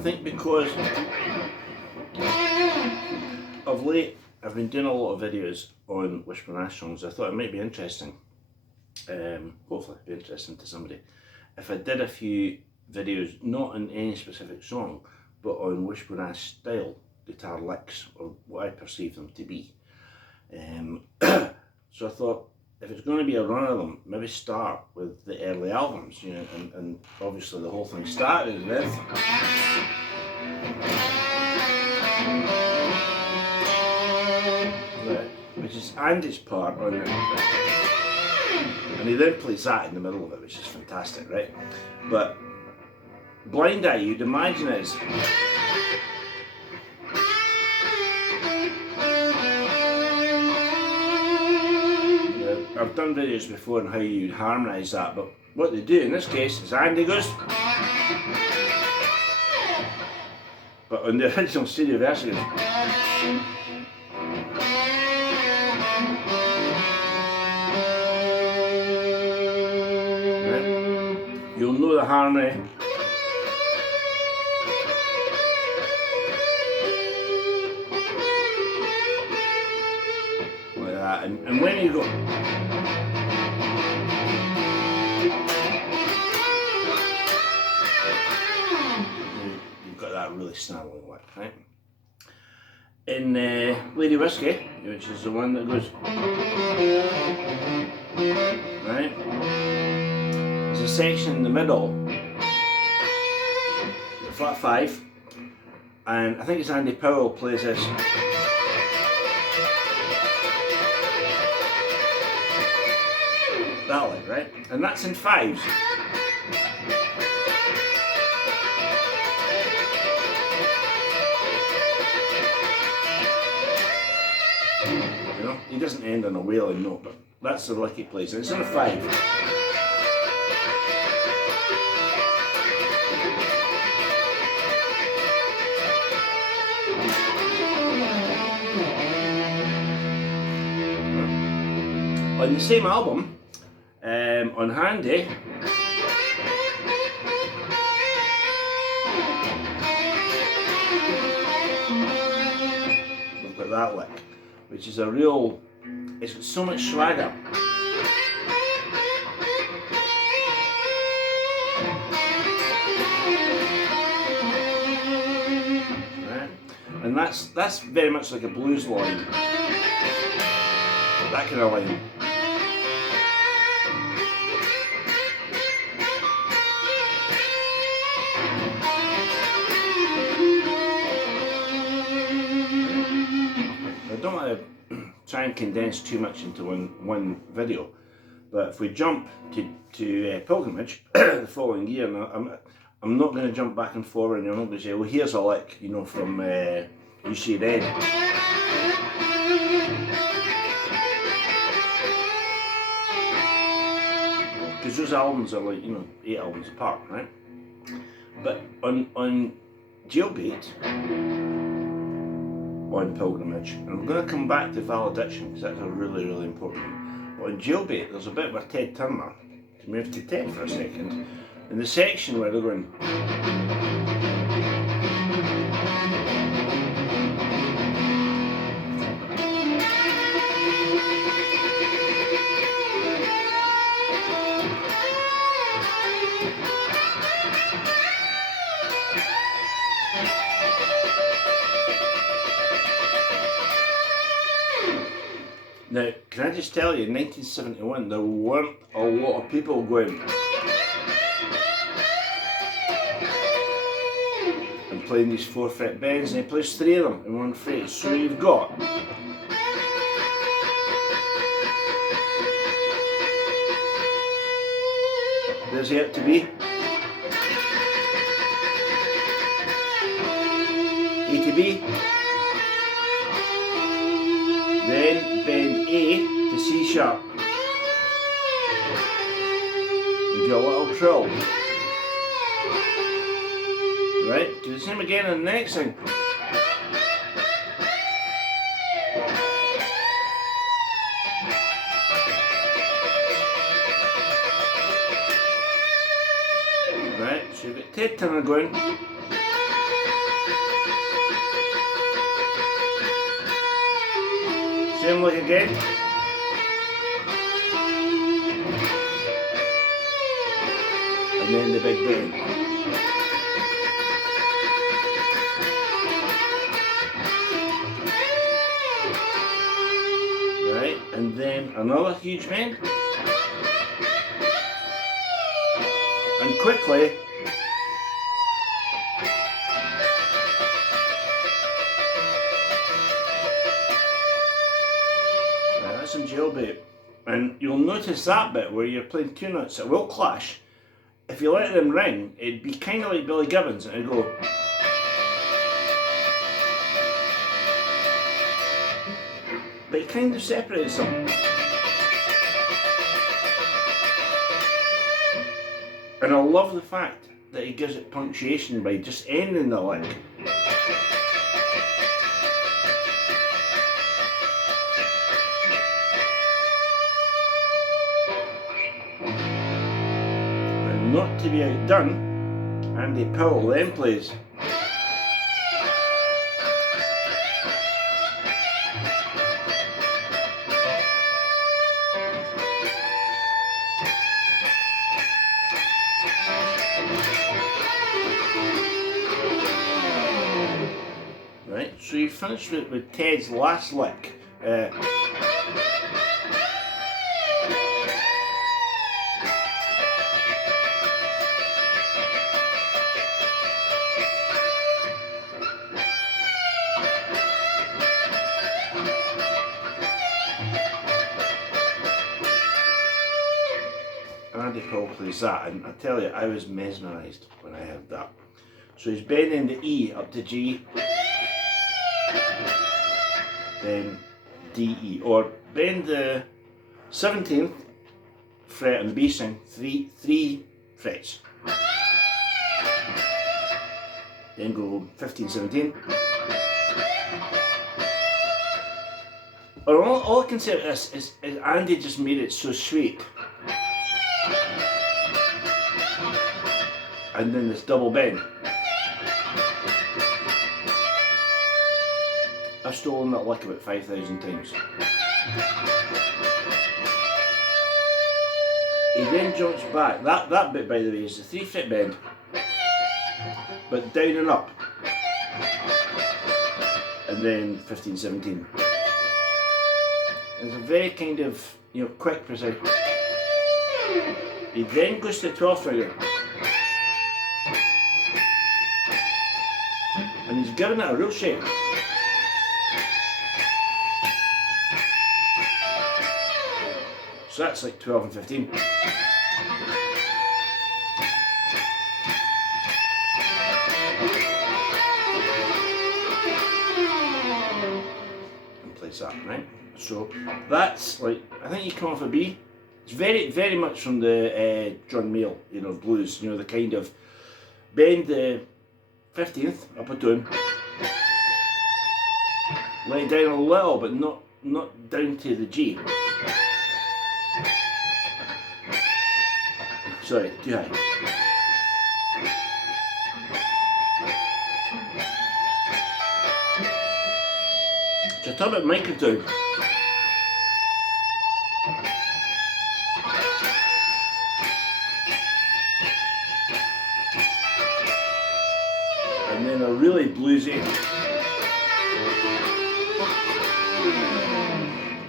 think because of late I've been doing a lot of videos on Wishbone songs, I thought it might be interesting, hopefully be interesting to somebody, if I did a few videos not on any specific song, but on Wishbone style guitar licks, or what I perceive them to be. So I thought, if it's going to be a run of them, maybe start with the early albums, you know, and obviously the whole thing started with which is Andy's part on it, and he then plays that in the middle of it, which is fantastic, right? But Blind Eye, you'd imagine is I've done videos before on how you'd harmonise that, but what they do in this case is Andy goes, but on the original studio version, you'll know the harmony. Like that, and when you go, you've got that really snarling lick, right? In Lady Whiskey, which is the one that goes, right? There's a section in the middle, the flat 5, and I think it's Andy Powell plays this. That lick, right? And that's in 5s. You know, he doesn't end on a wailing note, but that's the lick he plays, and it's in a 5. On the same album, on Handy, we've got that lick, which is a real, it's got so much swagger. Right? And that's very much like a blues line, that kind of line. I don't want to try and condense too much into one video, but if we jump to Pilgrimage the following year, and I'm not going to jump back and forward, and you're not going to say, well, here's a lick, you know, from You See Red. Because those albums are like, you know, 8 albums apart, right? But on Jailbait, on Pilgrimage, and I'm going to come back to Valediction because that's a really, really important one. But on Jailbait, there's a bit of a Ted Turner, to move to Ted for a second, in the section where they're going, now, can I just tell you, in 1971, there weren't a lot of people going and playing these 4-fret bends, and he plays 3 of them in one phrase. So you've got there's the out to B, A to B, then bend A to C sharp, and do a little trill. Right, do the same again on the next thing. Right, so you've got Ted Turner going. Same leg again. And then the big bend. Right, and then another huge bend. And quickly, right, that's in jailbait. And you'll notice that bit where you're playing two notes, it will clash. If you let them ring, it'd be kind of like Billy Gibbons, and it'd go. But it kind of separates them. And I love the fact that he gives it punctuation by just ending the lick. And not to be outdone, Andy Powell then plays. Right, so you finished with Ted's last lick. Andy Powell plays that, and I tell you, I was mesmerised when I heard that. So he's bending the E up to G, then D, E, or bend the 17th fret on the B string, three frets. Then go 15, 17. Or all I can say about this is Andy just made it so sweet. And then this double bend. I've stolen that lick about 5,000 times. He then jumps back. That bit, by the way, is the 3 fret bend, but down and up. And then 15, 17. It's a very kind of, quick, precise. He then goes to the 12th finger. And he's giving it a real shape. So that's like 12 and 15. And plays that, right? So that's like, I think you come off a B. It's very, very much from the John Mayall, blues, the kind of bend the 15th up a tone, lay it down a little, but not down to the G. Sorry, too high. So talk about microtone. And then a really bluesy.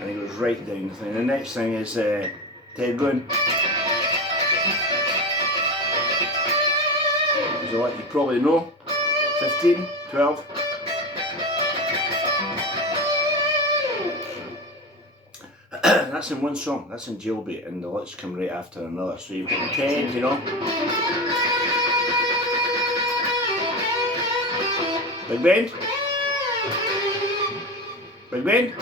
And he goes right down the thing. The next thing is Ted going. So like you probably know, 15, 12. That's in one song, that's in Jailbait, and the licks come right after another. So you've got Ted, Big bend. Big bend.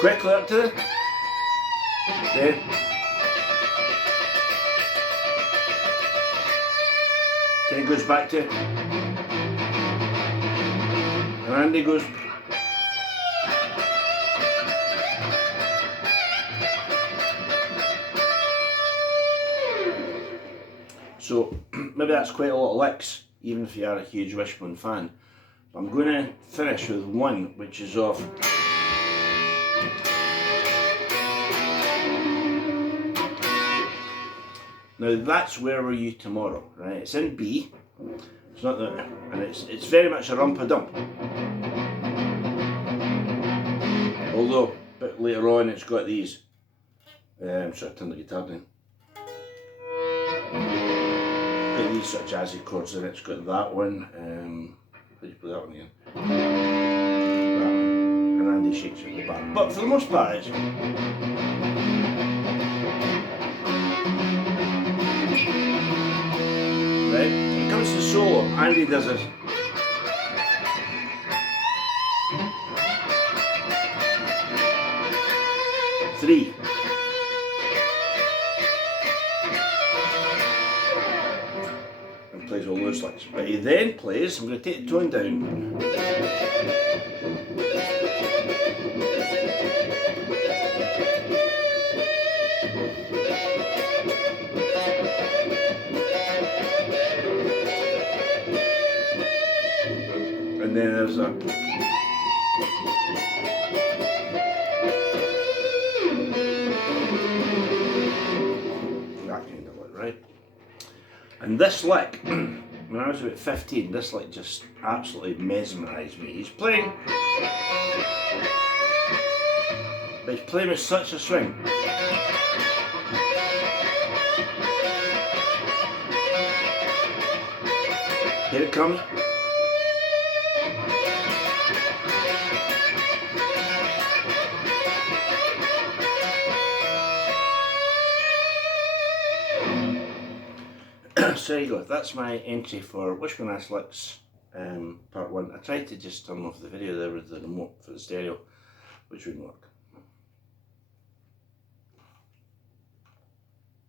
Quickly up to the. There. Then goes back to. And Andy goes. So maybe that's quite a lot of licks, even if you are a huge Wishbone fan. I'm going to finish with one which is off. Now that's Where Were You Tomorrow, right? It's in B. It's not that, and it's very much a rumpa-dump. Although, a bit later on it's got these. I'm trying to turn the guitar down. Got these sort of jazzy chords in it. It's got that one. How do you play that one again? That one. And Andy shakes it at the back. But for the most part, it's. Right? When it comes to solo, Andy does this. Three. And plays all those licks. But he then plays, I'm going to take the tone down. And then there's a. That kind of lick, right? And this lick, when I was about 15, this lick just absolutely mesmerised me. He's playing, but he's playing with such a swing. Here it comes. So there you go, that's my entry for Wishbone Licks part 1. I tried to just turn off the video there with the remote for the stereo, which wouldn't work.